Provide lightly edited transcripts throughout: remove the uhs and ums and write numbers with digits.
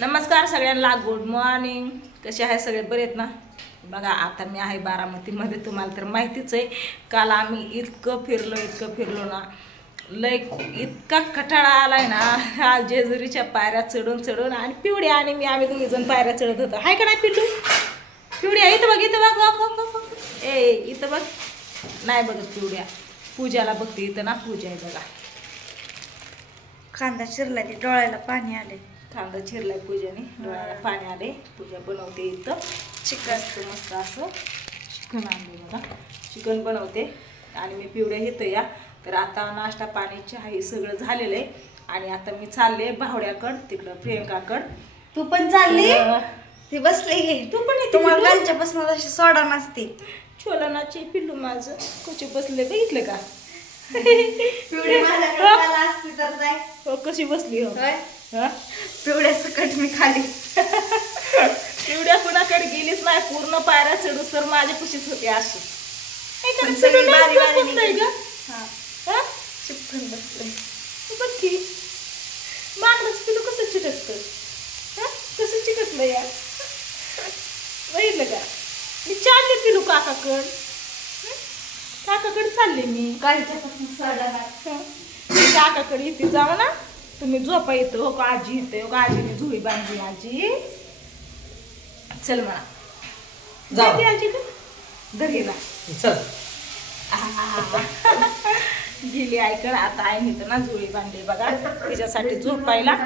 नमस्कार सगळ्यांना, good morning. कसे आहे सगळे, बरे आहेत ना? बघा आता मी आहे बारामतीमध्ये, तुम्हाला तर माहितीच आहे. काल आम्ही इतकं फिरलो ना, लय इतका कटाळा आलाय ना. जेजुरीच्या पायऱ्या चढून आणि पिवड्या आणि मी आम्ही दोघी जण पायऱ्या चढत होतो. हाय का नाही पिल्लू? पिवड्या इथं बघ ए इथं बघ. नाही बघत पिवड्या, पूजाला बघते इथं ना. पूजा आहे बघा. कांदा चिरला की डोळ्याला पाणी आले. कांदा चिरलाय पूजाने, डोळ्याला पाणी आले. पूजा बनवते इथं चिकन, मस्त असं चिकन आणले बघा. चिकन बनवते आणि मी पिवड्या इथं या. तर आता नाश्ता पाणी चहा हे सगळं झालेलं आहे आणि आता मी चालले भावड्याकड, तिकडं प्रियंकाकड. तू पण चालली? ती बसली गे. तू पण येते? तुम्हाला कालच्यापासून अशी सोडा नसते. छोलनाचे पिल्लू माझं कसे बसले बघितलं का? पिवडी माझ्याकडे असती तर काय? हो कशी बसली हो. पिवड्या सकट मी खाली. पिवड्या कुणाकडे गेलीच नाही, पूर्ण पायऱ्या चढूस तर माझ्या कुशीच होते अशी. चिपकून बसले. बघ की माकडच पिलू कसं चिटकत, कसं चिटकलं या. बघितलं का? मी चालले पिलू काकाकड. काकाकडे चालले मी. कालच्यापासून सोडा नाही. काकाकडे इथे जाऊ ना, तुम्ही झोपा येतं. हो का आजी येते, हो का आजीने झोळी बांधली माझी. चल म्हणा जाते आजी का घरीला. चल गेली आईकडे. आता आई मी तर ना झोळी बांधली बघा, तिच्यासाठी झोपायला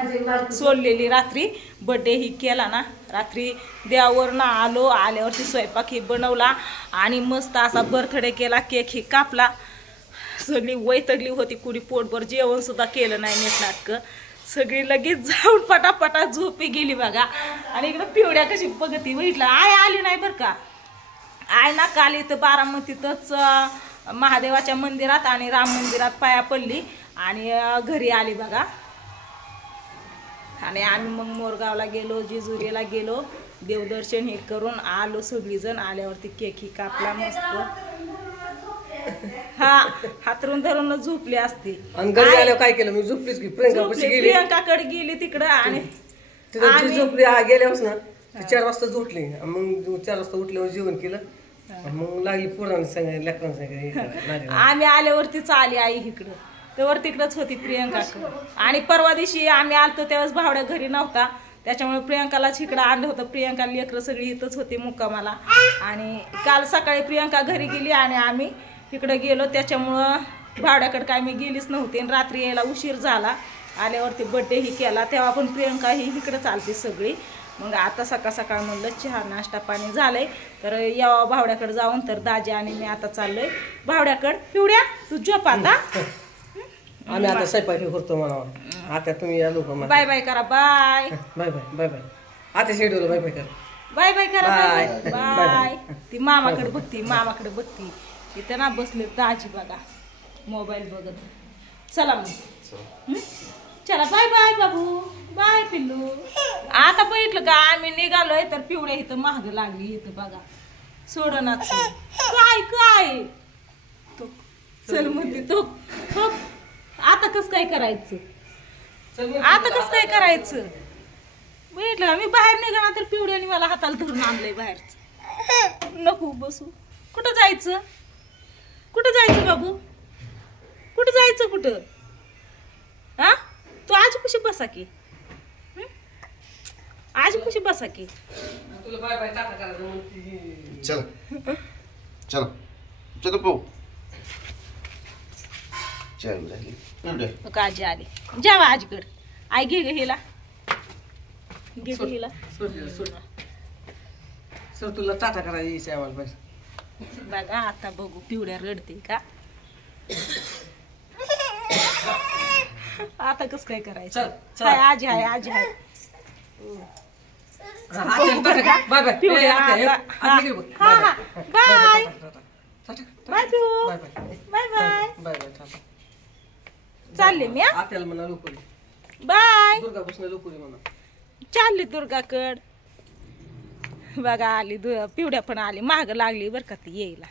सोडलेली. रात्री बर्थडे ही केला ना, रात्री देवावर ना आल्यावरती स्वयंपाक ही बनवला आणि मस्त असा बर्थडे केला. केक ही कापला. सगळी वैतगली होती, कुणी पोटभर जेवण सुद्धा केलं नाही नीट नाटकं. सगळी लगेच जाऊन पटापटा झोपी गेली बघा. आणि इकडं पिवड्या कशी बघती बघितलं. आय आली नाही बरं का. आय ना काल इथं बारामतीतच महादेवाच्या मंदिरात आणि राम मंदिरात पाया पडली आणि घरी आली बघा. आणि आम्ही मग मोरगावला गेलो, जेजुरीला गेलो, देवदर्शन हे करून आलो सगळीजण. आल्यावरती केक ही कापला मस्त. हा हातरून धरून झोपली असती. घरी आल्यावर काय केलं मी? झोपलीच की प्रियंकाकडे गेली तिकडं आणि झोपली गेल्यावर ना 4 वाजता झोपली. मग 4 वाजता उठल्यावर जेवण केलं, मग लागली पोरांना सांगायला, लेकरांना सांगायला. आम्ही आल्यावरतीच आली आई इकडं, तेव्हा तिकडंच होती प्रियंकाकडं. आणि परवा दिवशी आम्ही आलतो त्यावेळेस भावड्या घरी नव्हता, त्याच्यामुळे प्रियंकालाच इकडं आणलं होतं. प्रियंका लेकरं सगळी इथंच होती मुक्कामाला. आणि काल सकाळी प्रियंका घरी गेली आणि आम्ही तिकडं गेलो, त्याच्यामुळं भावड्याकडे काय मी गेलीच नव्हती. आणि रात्री यायला उशीर झाला. आल्यावरती बड्डे ही केला, तेव्हा पण प्रियंका ही इकडं चालते सगळी. मग आता सकाळ म्हणलं चहा नाश्ता पाणी झालंय तर यावं भावड्याकडे जाऊन. तर दाजी आणि मी आता चाललोय भावड्याकडे. पिवड्या तू झोप आता. आम्ही आता स्वयंपाक करतो म्हणावा. आता तुम्ही या लोक बाय बाय करा. Bye bye bye bye bye. आता शेड्यूल बाय बाय करा. बाय बाय करा. Bye bye. ती मामाकडे बघती. इथं ना बसले दाजी बघा मोबाईल बघत. चला मग चला बाय बाय बाबू. बाय पिल्लू. आता बघितलं का आम्ही निघालोय तर पिवड्या इथं महाग लागली. इथं बघा सोडनाच. काय तो चल म्हणते तो. आता कस काय करायचं? बघितलं का मी बाहेर निघाला तर पिवड्याने मला हाताला धरून आणलंय बाहेरच. नको बसू. कुठं जायचं बाबू? कुठं जायचं? हा तू आजीपाशी बसा की. आजीपाशी बसा की. चल चल चल पाहू. आजी आली. जेवा आजीकडे. आई घे हिला. सर तुला टाटा करायची आम्हाला पाहिजे बघा. आता बघू पिवड्या रडते का. आता कस काय करायचं? आजी आहे. Bye bye. पिवड्या बाय बाय. चालले मी. आत्याला म्हणा लोकरी. बाय. दुर्गा बसणं लोकरी म्हणा. चालली दुर्गाकड. बघा आली पिवड्या पण आली. महाग लागली बरं का ती यायला.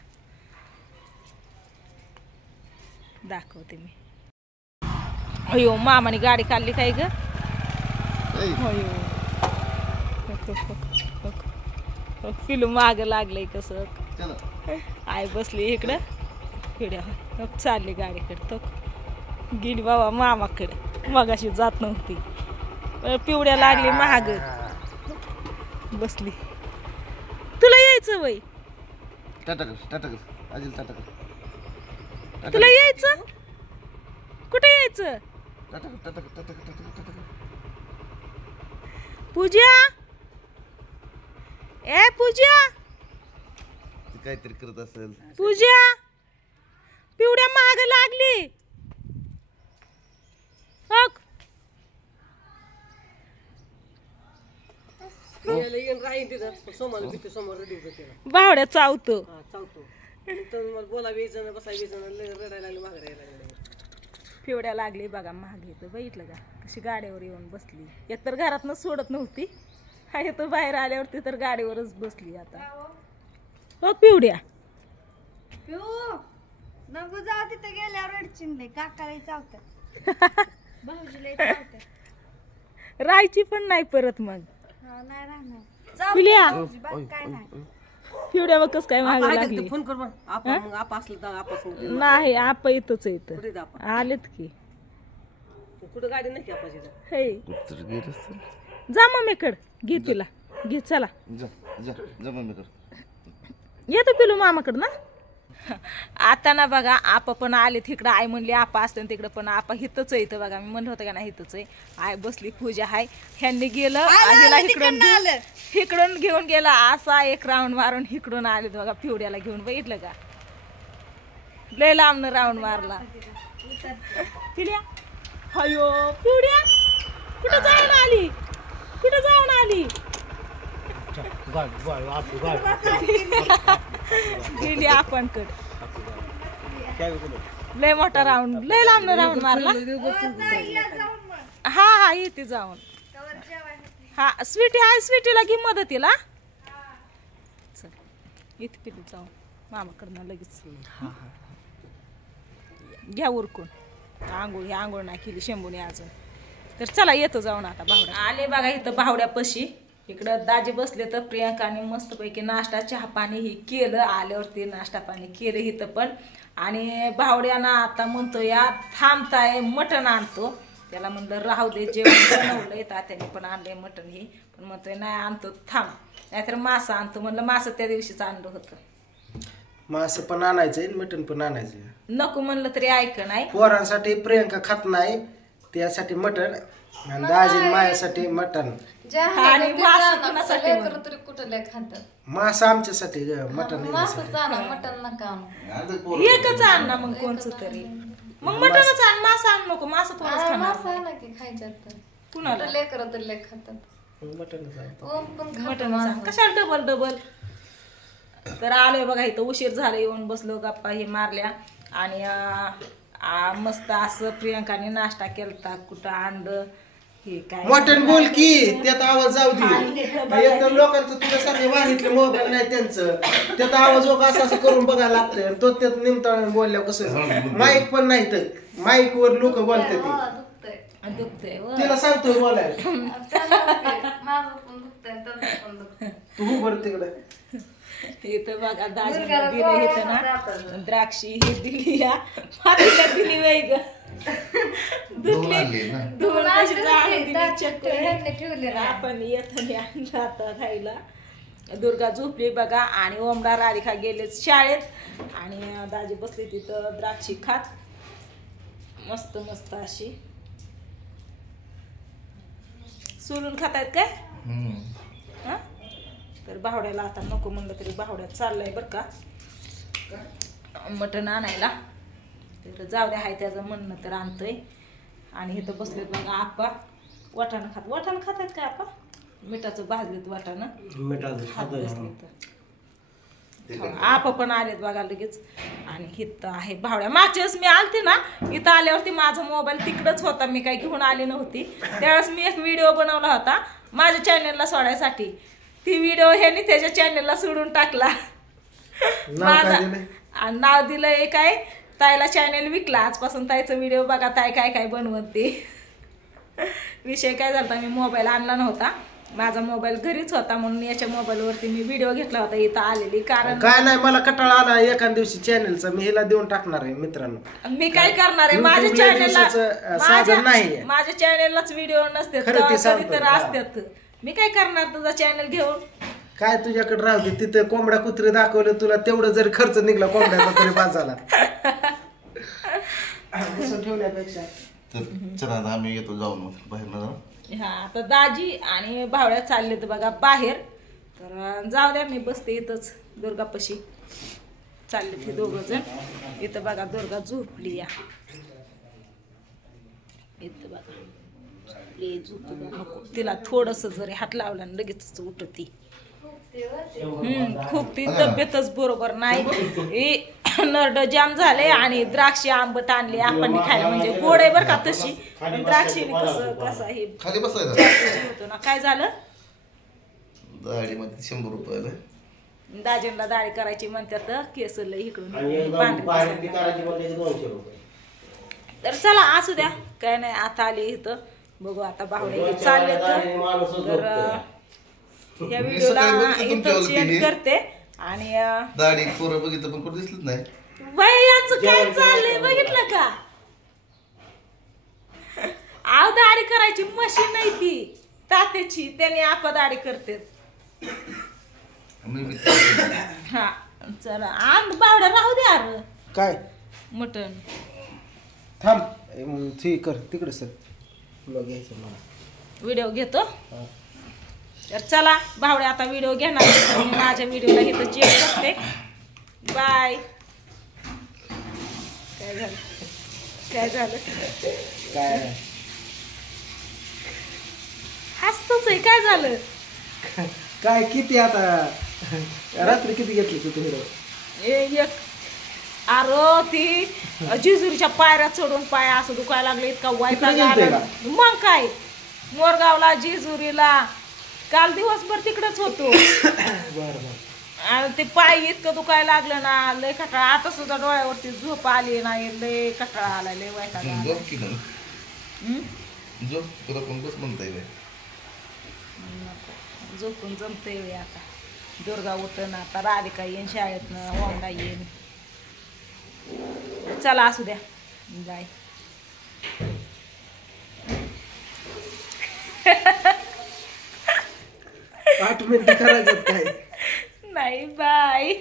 दाखवते मी. अयो मामाने गाडी काढली काय ग. अयो पिलू माग लागलंय कसं चला आई बसली इकडं पिढ्या चालली गाडीकडे तो गेली बाबा मामाकडे मगाशी जात नव्हती पिवड्या लागली महाग बसली तुला यायचं वय टाटा कर अजिल टाटा कर तुला यायचं कुठे यायचं टाटा कर पूजा ए पूजा ती काहीतरी करत असेल पूजा पिवड्या महाग लागली हक. याला येऊन राहीन तिथं समोर भीती समोर रेडी होतं त्याला बावड्या चावतो हा चावतो तर मला बोलावी यायचं बसावी यायचं रडायला लागली माघारी यायला लागली पिवड्या लागली बघा महाग येतं बघितलं का कशी गाडीवर येऊन बसली एकतर घरातनं सोडत नव्हती हा तर बाहेर आल्यावरती तर गाडीवरच बसली आता हो पिवड्या पिऊ नको जाऊ तिथं गेल्यावर रडचिन काकाला चावतात भाऊजीला चावतात राहायची पण नाही परत मग नाही राहणार पिल्या काय नाही पिवड्या बघ कस काय महाग लागली फोन कर मग आपण मग आप असलं तर आपण नाही आप इथंच येत कुठे आपण आलेत की कुठं गाडी नाही की आपण हे कुठं गेलं असेल जा मम्मीकड घे तिला घे चला जा मम्मीकडे येतो पिलू मामाकड ना आता ना बघा आपा पण आले तिकडं आई म्हणली आपा असते तिकडं पण आपा हिथंच आहे इथं बघा मी म्हणलं होतं का नाही हिथंच आहे आई बसली पूजा हाय ह्यांनी गेलं हिला इकडून घेऊन गेला असा एक राऊंड मारून इकडून आले बघा पिवड्याला घेऊन बघितलं का लय लांबनं राऊंड मारला पिल्या हयो पिवड्या कुठं जाऊन आली गेली आपण कड लय मोठा राऊंड लय लांब राऊंड मारला हा येते जाऊन हा स्वीटीला घे मदतीला चल येते पिली जाऊन मामाकडनं लगेच घ्या उरकून आंघोळ नाही केली शंभूने अजून तर चला येतो जाऊन आता बावड्या आले बघा इथं बावड्यापाशी इकडं दाजी बसले तर प्रियंकाने मस्तपैकी नाश्ता चहा पाणी ही केलं आल्यावरती नाश्ता पाणी केलं इथं पण आणि भावड्यानं आता म्हणतो या थांबताय मटण आणतो त्याला म्हणलं राहू दे जेवण बनवलंय तात्याने पण आणलंय मटण ही पण म्हणतोय नाही आणतो थांब नाहीतर मासा आणतो म्हणलं मासं त्या दिवशीच आणलं होतं मासं पण आणायचंय मटण पण आणायचंय नको म्हणलं तरी ऐक नाही पोरांसाठी प्रियंका खात नाही त्यासाठी मटण आणि दाजी मायासाठी मटण आणि मासं कुणासाठी म्हणलं? तरी कुठं लय खातात मासं आमच्यासाठी मटण मटण नका एकच आण ना मग कोणचं तरी मग मटणच आण मासा आण नको मासं थोडंच खाणार मासा की खायच्यात कुणाला लेकर तर लय खातात मटण मटण आण कशाला डबल तर आलोय बघा इथं उशीर झाला येऊन बसलो गप्पा हे मारल्या आणि मस्त असं प्रियंकाने नाश्ता केलता कुठं अंड हे काय मटण बोल की त्यात आवाज जाऊ दे एकदम लोकांचं तुझ्यासारखे वाहितले मोबाईल नाही त्यांचं त्यात आवाज असं करून बघायला लागतंय तो त्यात निमताळून बोलल्यावर कसं माईक पण नाही तर माईक वर लोक बोलतात दुखतंय तिला सांगतोय बोलायला माझं पण दुखतंय त्यांचं पण दुखतंय तू बरं तिकडे इथं बघा दाजीला दिलं इथं ना द्राक्षी ही दिली या मातीला दिली वय ग धुवून कशी जाळून दिली चक्कर ठेवले आपण येताना आणलं आता खायला दुर्गा झोपली बघा आणि ओमडा राधिका गेले शाळेत आणि दाजी बसली तिथं द्राक्षी खात मस्त मस्त अशी सोलून खातायत काय हा तर बावड्याला आता नको म्हणलं तरी बावड्यात चाललंय बरं का मटण आणायला तर जाऊ द्या हाय त्याचं म्हणणं तर आणतोय आणि इथं बसलेत बघा आप्पा वाटाणं खातात काय आप्पा मिठाचं भाजलेत वाटाणं खात बसलेत आपा पण आलेत बघा लगेच आणि इथं आहे भावड्या मागच्या वेळेस मी आलते ना इथं आल्यावरती माझा मोबाईल तिकडच होता मी काही घेऊन आली नव्हती त्यावेळेस मी एक व्हिडिओ बनवला होता माझ्या चॅनलला सोडायसाठी ती व्हिडिओ ह्यानी त्याच्या चॅनलला सोडून टाकला माझा आणि नाव दिलंय काय ताईला चॅनल विकला आजपासून ताईचा व्हिडिओ बघा ताई काय काय बनवते विषय काय झाला मी मोबाईल आणला नव्हता माझा मोबाईल घरीच होता म्हणून याच्या मोबाईलवरती मी व्हिडिओ घेतला होता इथं आलेली. कारण काय नाही, मला कटाळा आला एका दिवशी चॅनलचा, मी हिला देऊन टाकणार आहे मित्रांनो. मी काय करणार आहे, माझ्या YouTube ला चॅनलला दिवसाचं साधन नाहीये. माझ्या चॅनललाच व्हिडिओ नसते खरं ते कधी सांगतो. तर असतात. मी काय करणार तुझा चॅनल घेऊन? काय तुझ्याकडे राहू दे, तिथे कोंबड्या कुत्रे दाखवले तुला, तेवढं जरी खर्च निघला कोंबड्याचा तरी बाद झाला. तसं ठेवण्यापेक्षा तर चला आता आम्ही येतो जाऊन मग बाहेर न जाऊ. हा आता दाजी आणि भावड्या चालले तर बघा बाहेर. तर जाऊ द्या, मी बसते इथंच दुर्गापाशी. चालले ते दोघं जण. इथं बघा दुर्गा झोपली या. इथं बघा झोपू द्या, नको तिला थोडस जरी हात लावला ना लगेच उठती. खूप ती तब्येतच बरोबर नाही. नरड जाम झाले आणि द्राक्षे आंबट आणले आपण खायला. म्हणजे गोड आहे बरं का तशी, द्राक्षीने कसं हे खाली बसायचं होतो ना. काय झालं? दाढीमध्ये 100 रुपयाला. दाजींना दाढी करायची म्हणतात, केस लय इकडून पांढरी दिसायला. तर चला असू द्या, काय नाही. आता आली इथं, बघू आता बाहुडे चालले तर या व्हिडिओला इथं शेअर करते. आणि दाढी पोरं बघितलं पण कुठं दिसलीच नाही. यांचं काय चाललंय बघितलं का? आव दाढी करायची मशीन नाही ती तात्याची, त्याने आपा दाढी करते. मी हा चला आण बावडा राहू दे. अरे काय मटण थांब, ते कर तिकडे सर, तुला घ्यायचं मला व्हिडिओ घेतो. तर चला भावड्या आता व्हिडिओ घेणार आहे, तर मी माझ्या व्हिडिओला इथं चेक करते. बाय. काय झालं? काय झालं? काय हसतोच आहे. काय झालं? काय किती आता रात्री किती घेतली तू हिरो? एक अरे ती जेजुरीच्या पायऱ्या चढून पाय असं दुखायला लागले, इतका वाईट आला. मग काय मोरगावला जेजुरीला काल दिवसभर तिकडच होतो. आणि ते पाय इतकं दुखायला लागलं ना, लय कटाळा. आता सुद्धा डोळ्यावरती झोप आली नाही, लय कटाळा आला, लय वाईट आला. झोप की झोप, तुला कोण बस म्हणता येईल. झोपून जमतंय वेळ. आता दुर्गा उठण, आता राधिका येईन शाळेतनं, वंदा येईन. चला असू द्या, बाय. 8 मिनिटं करायचं काय नाही, बाय.